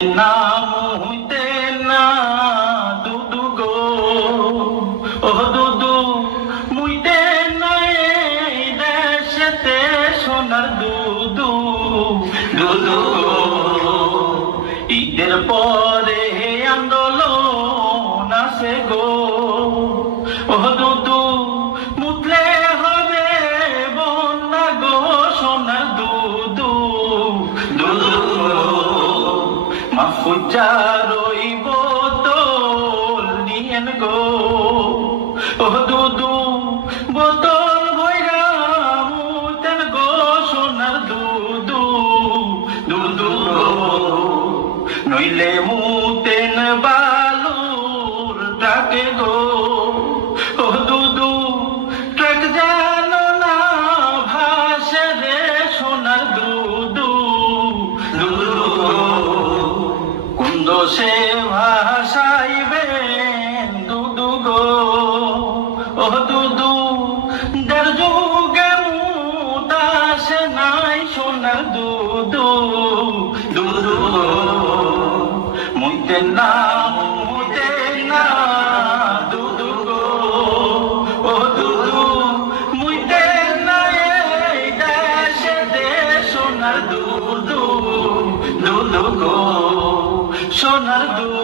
নাম হইতে না দুদু গো, ও দুদু মুইতে নাই দেশেতে সোনার দুদু, দুদু গো। ঈদের পরে আন্দোলন আছে গো, ও দুদু মুতলে হবে বন্যা গো, সোনার দুদু, দুদু মাফুজার ওই বোতল নিয়েন গো, ও দুদু বোতল ভইরা মুতেন গো, সোনার দুদু, দুদু গো। নইলে মুতেন বালুর ট্রাকে গো, ও দুদু ট্রাক জানো না ভাসে রে, সোনার দুদু, দুদু গো। দোষে ভাসাইবেন দুদু গো, ও দুদু দেড় যুগে মুদাসে নাই, সোনার দুদু, দুদু গো। মুইতে না দুদু গো, ও দুদু মুইতে না এই দেশে দে, সোনার দুদু, দুদু গো, সোনার দুদু।